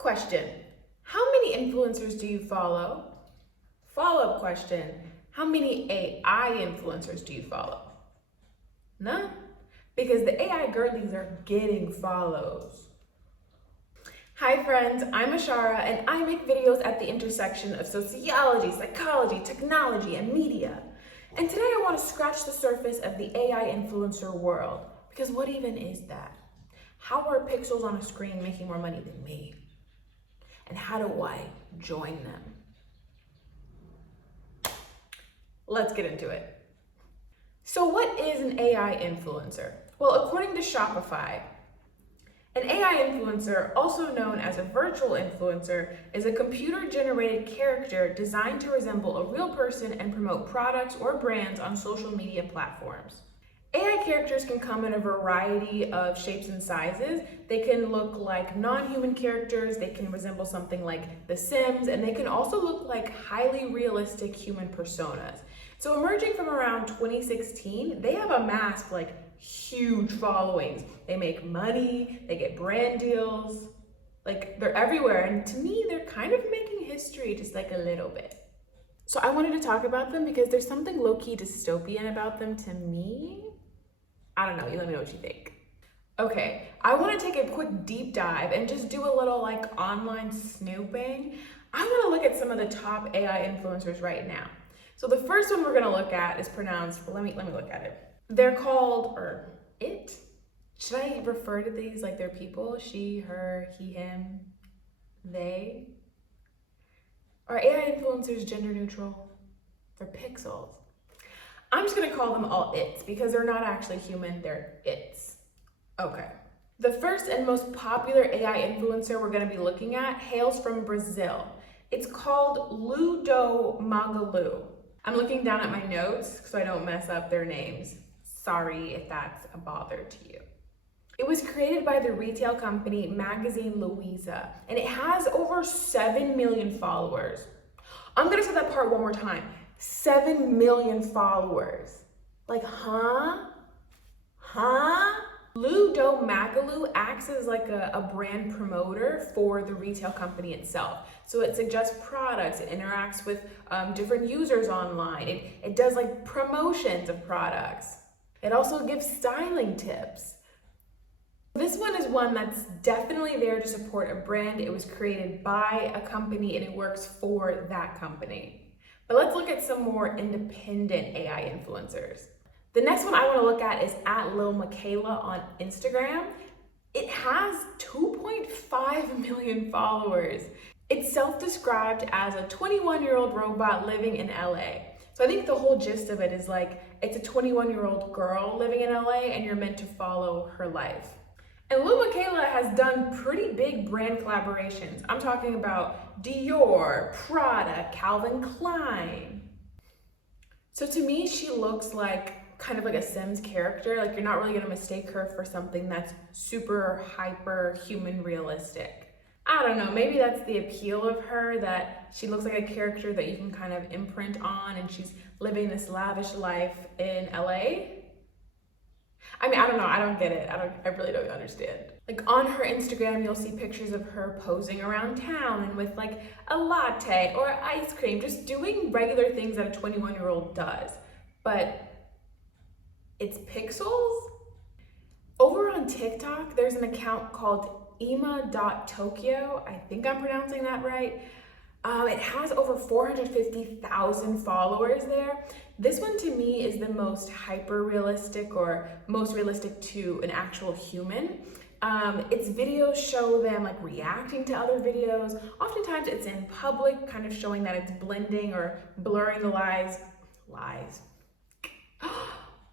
Question: how many influencers do you follow? Follow-up question: how many AI influencers do you follow? None, because the AI girlies are getting follows. Hi friends, I'm Ashara and I make videos at the intersection of sociology, psychology, technology, and media. And today I want to scratch the surface of the AI influencer world, because what even is that? How are pixels on a screen making more money than me? And how do I join them? Let's get into it. So what is an AI influencer? Well, according to Shopify, an AI influencer, also known as a virtual influencer, is a computer-generated character designed to resemble a real person and promote products or brands on social media platforms. AI characters can come in a variety of shapes and sizes. They can look like non-human characters, they can resemble something like The Sims, and they can also look like highly realistic human personas. So emerging from around 2016, they have amassed like huge followings. They make money, they get brand deals, like they're everywhere. And to me, they're kind of making history just like a little bit. So I wanted to talk about them because there's something low-key dystopian about them to me. I don't know, you let me know what you think. Okay, I want to take a quick deep dive and just do a little like online snooping. I want to look at some of the top AI influencers right now. So the first one we're going to look at is pronounced, let me look at it. They're called, or it? Should I refer to these like they're people? She, her, he, him, they? Are AI influencers gender neutral? They're pixels. I'm just gonna call them all its because they're not actually human, they're its. Okay. The first and most popular AI influencer we're gonna be looking at hails from Brazil. It's called Ludo Magalu. I'm looking down at my notes so I don't mess up their names. Sorry if that's a bother to you. It was created by the retail company Magazine Luiza, and it has over 7 million followers. I'm gonna say that part one more time. 7 million followers. Like, huh? Ludo Magalu acts as like a brand promoter for the retail company itself. So it suggests products, it interacts with different users online. It does like promotions of products. It also gives styling tips. This one is one that's definitely there to support a brand. It was created by a company and it works for that company. But let's look at some more independent AI influencers. The next one I want to look at is @LilMichaela on Instagram. It has 2.5 million followers. It's self-described as a 21-year-old robot living in LA. So I think the whole gist of it is like, it's a 21-year-old girl living in LA and you're meant to follow her life. And Lil Michaela has done pretty big brand collaborations. I'm talking about Dior, Prada, Calvin Klein. So to me, she looks like kind of like a Sims character. Like you're not really gonna mistake her for something that's super hyper human realistic. I don't know, maybe that's the appeal of her, that she looks like a character that you can kind of imprint on and she's living this lavish life in LA. I mean, I don't know, I don't get it. I really don't understand. Like on her Instagram, you'll see pictures of her posing around town and with like a latte or ice cream, just doing regular things that a 21-year-old does. But it's pixels? Over on TikTok, there's an account called ima.tokyo. I think I'm pronouncing that right. It has over 450,000 followers there. This one to me is the most hyper-realistic or most realistic to an actual human. Its videos show them like reacting to other videos. Oftentimes it's in public, kind of showing that it's blending or blurring the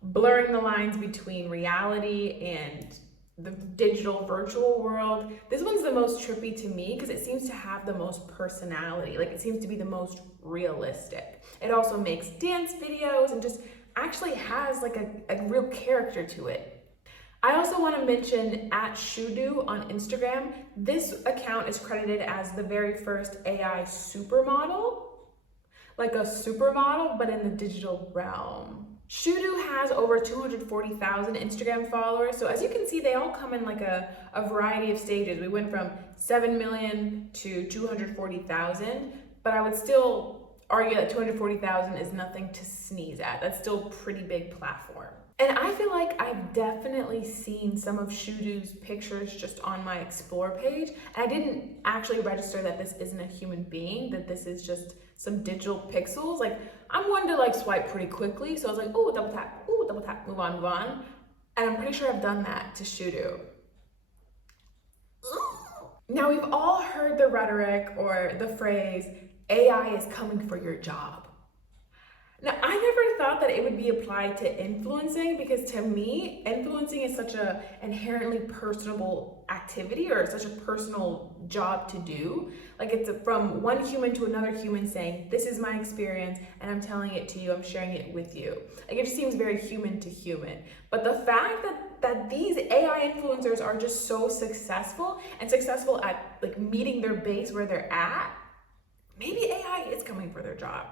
blurring the lines between reality and the digital virtual world. This one's the most trippy to me because it seems to have the most personality. Like it seems to be the most realistic. It also makes dance videos and just actually has like a real character to it. I also want to mention @Shudu on Instagram. This account is credited as the very first AI supermodel. Like a supermodel, but in the digital realm. Shoodoo has over 240,000 Instagram followers. So as you can see, they all come in like a variety of stages. We went from 7 million to 240,000, but I would still argue that 240,000 is nothing to sneeze at. That's still a pretty big platform. And I feel like I've definitely seen some of Shoodoo's pictures just on my Explore page. And I didn't actually register that this isn't a human being, that this is just some digital pixels. Like, I'm one to like swipe pretty quickly. So I was like, ooh, double tap, move on, move on. And I'm pretty sure I've done that to Shoodoo. Now, we've all heard the rhetoric or the phrase, AI is coming for your job. Now, I never thought that it would be applied to influencing, because to me, influencing is such an inherently personable activity, or such a personal job to do. Like, it's from one human to another human saying, this is my experience and I'm telling it to you, I'm sharing it with you. Like, it just seems very human to human. But the fact that these AI influencers are just so successful at like meeting their base where they're at, maybe AI is coming for their job.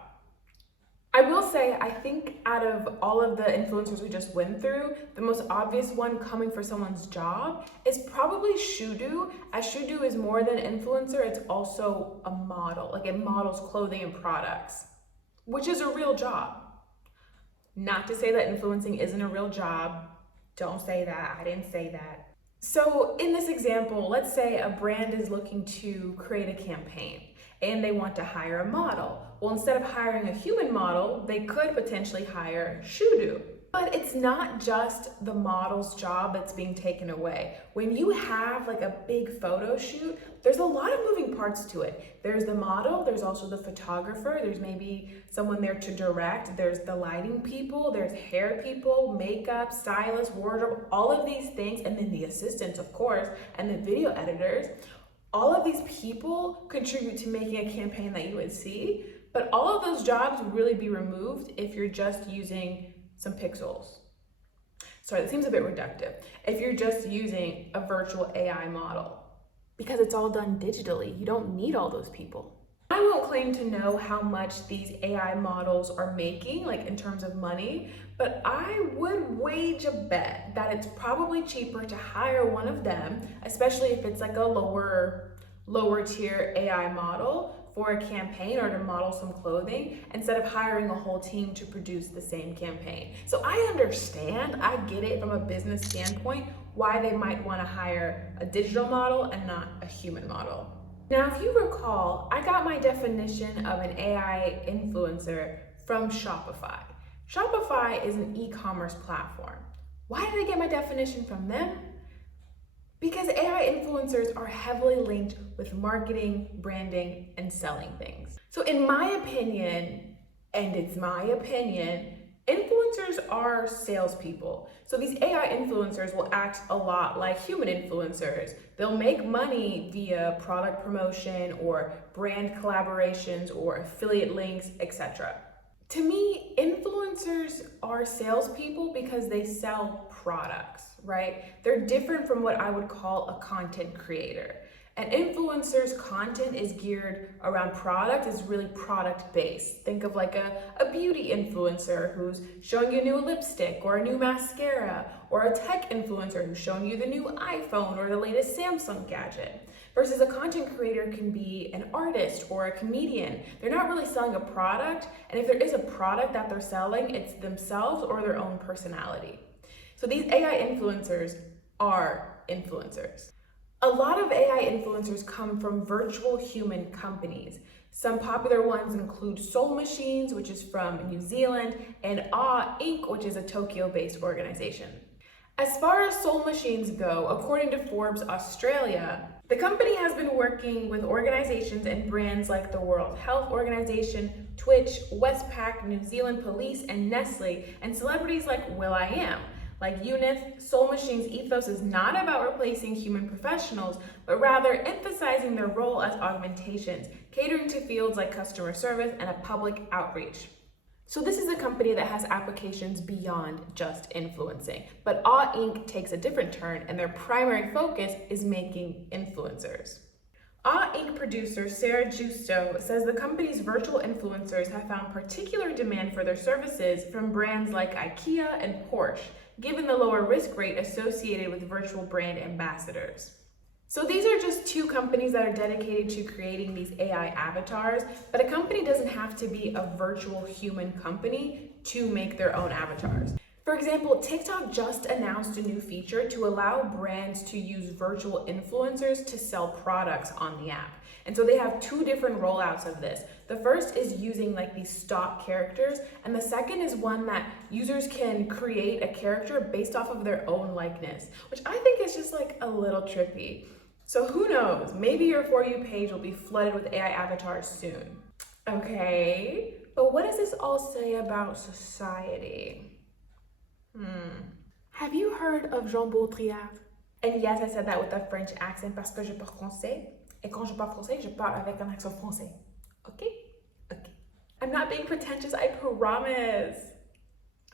I will say, I think out of all of the influencers we just went through, the most obvious one coming for someone's job is probably Shoodoo, as Shoodoo is more than an influencer, it's also a model. Like, it models clothing and products, which is a real job. Not to say that influencing isn't a real job. Don't say that, I didn't say that. So in this example, let's say a brand is looking to create a campaign and they want to hire a model. Well, instead of hiring a human model, they could potentially hire Shoodoo. But it's not just the model's job that's being taken away. When you have like a big photo shoot, there's a lot of moving parts to it. There's the model, there's also the photographer, there's maybe someone there to direct, there's the lighting people, there's hair people, makeup, stylist, wardrobe, all of these things, and then the assistants, of course, and the video editors. All of these people contribute to making a campaign that you would see, but all of those jobs would really be removed if you're just using some pixels. Sorry, that seems a bit reductive. If you're just using a virtual AI model, because it's all done digitally, you don't need all those people. I won't claim to know how much these AI models are making, like in terms of money, but I would wage a bet that it's probably cheaper to hire one of them, especially if it's like a lower tier AI model for a campaign or to model some clothing, instead of hiring a whole team to produce the same campaign. So I understand, I get it from a business standpoint, why they might want to hire a digital model and not a human model. Now, if you recall, I got my definition of an AI influencer from Shopify. Shopify is an e-commerce platform. Why did I get my definition from them? Because AI influencers are heavily linked with marketing, branding, and selling things. So in my opinion, and it's my opinion, influencers are salespeople. So these AI influencers will act a lot like human influencers. They'll make money via product promotion or brand collaborations or affiliate links, etc. To me, influencers are salespeople because they sell products, right? They're different from what I would call a content creator. An influencer's content is geared around product, is really product-based. Think of like a beauty influencer who's showing you a new lipstick or a new mascara, or a tech influencer who's showing you the new iPhone or the latest Samsung gadget. Versus a content creator can be an artist or a comedian. They're not really selling a product, and if there is a product that they're selling, it's themselves or their own personality. So these AI influencers are influencers. A lot of AI influencers come from virtual human companies. Some popular ones include Soul Machines, which is from New Zealand, and Awe Inc., which is a Tokyo-based organization. As far as Soul Machines go, according to Forbes Australia, the company has been working with organizations and brands like the World Health Organization, Twitch, Westpac, New Zealand Police, and Nestle, and celebrities like will.i.am. Like Eunice, Soul Machine's ethos is not about replacing human professionals, but rather emphasizing their role as augmentations, catering to fields like customer service and a public outreach. So this is a company that has applications beyond just influencing, but Awe Inc. takes a different turn, and their primary focus is making influencers. Inc. producer Sarah Justo says the company's virtual influencers have found particular demand for their services from brands like IKEA and Porsche, given the lower risk rate associated with virtual brand ambassadors. So these are just two companies that are dedicated to creating these AI avatars, but a company doesn't have to be a virtual human company to make their own avatars. For example, TikTok just announced a new feature to allow brands to use virtual influencers to sell products on the app. And so they have two different rollouts of this. The first is using like these stock characters, and the second is one that users can create a character based off of their own likeness, which I think is just like a little trippy. So who knows, maybe your For You page will be flooded with AI avatars soon. Okay, but what does this all say about society? Have you heard of Jean Baudrillard? And yes, I said that with a French accent parce que je parle français. Et quand je parle français, je parle avec un accent français. Okay? Okay. I'm not being pretentious, I promise.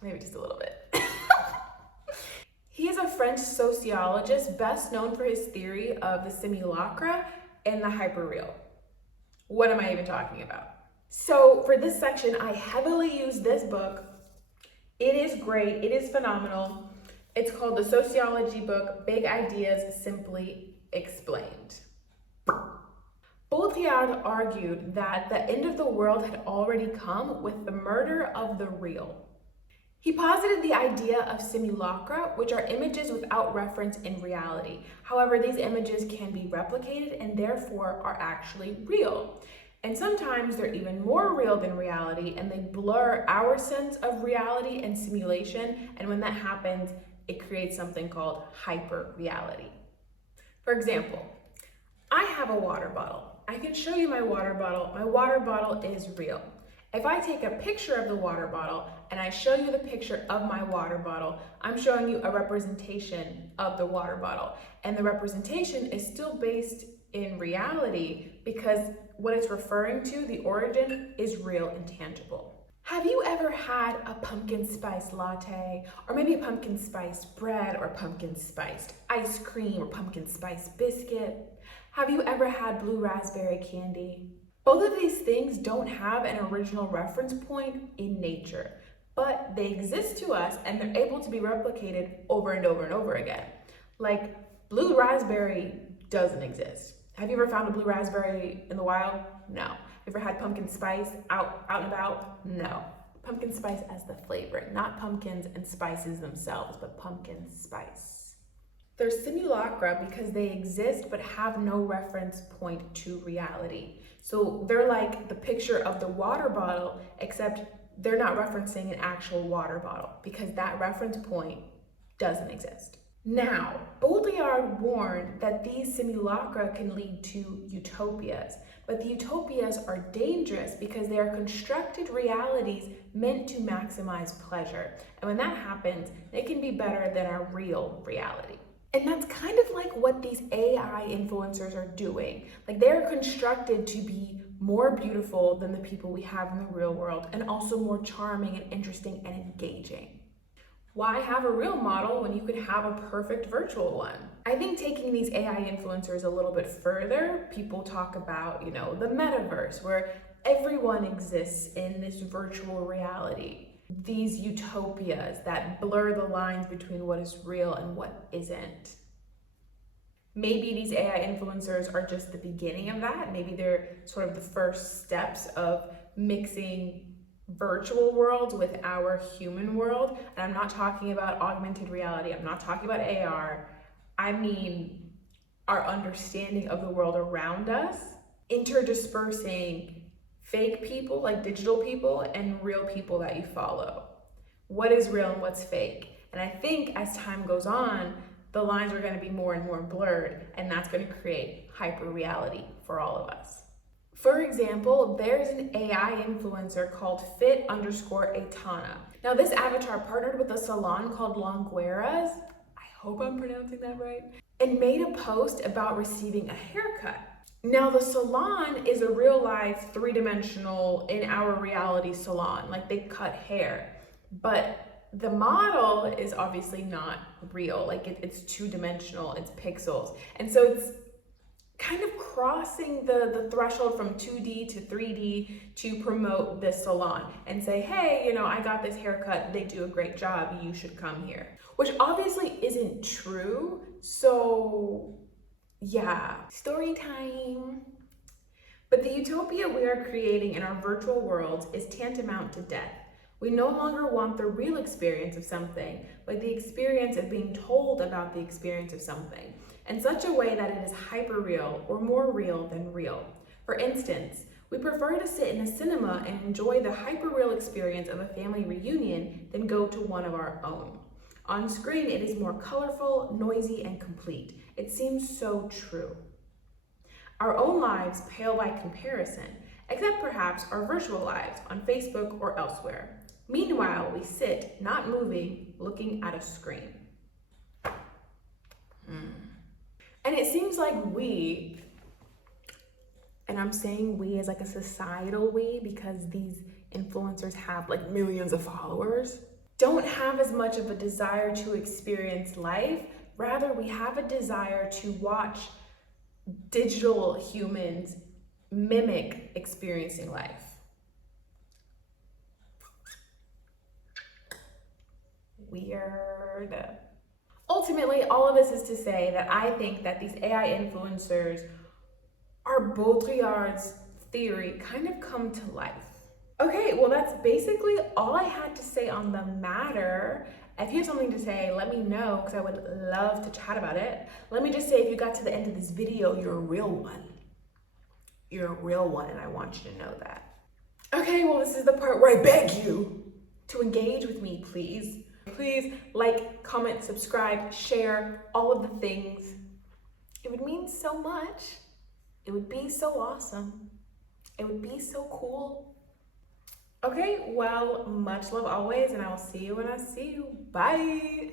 Maybe just a little bit. He is a French sociologist best known for his theory of the simulacra and the hyperreal. What am I even talking about? So for this section, I heavily use this book. It is great, it is phenomenal. It's called the Sociology book, Big Ideas Simply Explained. Baudrillard argued that the end of the world had already come with the murder of the real. He posited the idea of simulacra, which are images without reference in reality. However, these images can be replicated and therefore are actually real. And sometimes they're even more real than reality, and they blur our sense of reality and simulation. And when that happens, it creates something called hyper-reality. For example, I have a water bottle. I can show you my water bottle. My water bottle is real. If I take a picture of the water bottle and I show you the picture of my water bottle, I'm showing you a representation of the water bottle. And the representation is still based in reality because what it's referring to, the origin, is real and tangible. Have you ever had a pumpkin spice latte, or maybe a pumpkin spice bread, or pumpkin spiced ice cream, or pumpkin spice biscuit? Have you ever had blue raspberry candy? Both of these things don't have an original reference point in nature, but they exist to us and they're able to be replicated over and over and over again. Like blue raspberry doesn't exist. Have you ever found a blue raspberry in the wild? No. Ever had pumpkin spice out and about? No. Pumpkin spice as the flavoring, not pumpkins and spices themselves, but pumpkin spice. They're simulacra because they exist but have no reference point to reality. So they're like the picture of the water bottle, except they're not referencing an actual water bottle because that reference point doesn't exist. Now, Baudrillard warned that these simulacra can lead to utopias, but the utopias are dangerous because they are constructed realities meant to maximize pleasure. And when that happens, they can be better than our real reality. And that's kind of like what these AI influencers are doing. Like they're constructed to be more beautiful than the people we have in the real world, and also more charming and interesting and engaging. Why have a real model when you could have a perfect virtual one? I think taking these AI influencers a little bit further, people talk about, the metaverse, where everyone exists in this virtual reality. These utopias that blur the lines between what is real and what isn't. Maybe these AI influencers are just the beginning of that. Maybe they're sort of the first steps of mixing virtual worlds with our human world. And I'm not talking about augmented reality. I'm not talking about AR. I mean our understanding of the world around us, interdispersing fake people, like digital people, and real people that you follow. What is real and what's fake? And I think as time goes on, the lines are going to be more and more blurred, and that's going to create hyper reality for all of us. For example, there's an AI influencer called fit_Aitana. Now this avatar partnered with a salon called Longueras, I hope I'm pronouncing that right, and made a post about receiving a haircut. Now the salon is a real life, three-dimensional, in our reality salon, like they cut hair, but the model is obviously not real, like it's two-dimensional, it's pixels. And so it's kind of crossing the threshold from 2D to 3D to promote this salon and say, hey, you know, I got this haircut, they do a great job, you should come here. Which obviously isn't true, so yeah, story time. But the utopia we are creating in our virtual worlds is tantamount to death. We no longer want the real experience of something, but the experience of being told about the experience of something, in such a way that it is hyper-real or more real than real. For instance, we prefer to sit in a cinema and enjoy the hyper-real experience of a family reunion than go to one of our own. On screen, it is more colorful, noisy, and complete. It seems so true. Our own lives pale by comparison, except perhaps our virtual lives on Facebook or elsewhere. Meanwhile, we sit, not moving, looking at a screen. And it seems like we, and I'm saying we as like a societal we because these influencers have like millions of followers, don't have as much of a desire to experience life. Rather, we have a desire to watch digital humans mimic experiencing life. Weird. Ultimately, all of this is to say that I think that these AI influencers are Baudrillard's theory kind of come to life. Okay, well, that's basically all I had to say on the matter. If you have something to say, let me know because I would love to chat about it. Let me just say, if you got to the end of this video, you're a real one. You're a real one, and I want you to know that. Okay, well, this is the part where I beg you to engage with me, please. Please like, comment, subscribe, share, all of the things. It would mean so much. It would be so awesome. It would be so cool. Okay, well, much love always, and I will see you when I see you. Bye.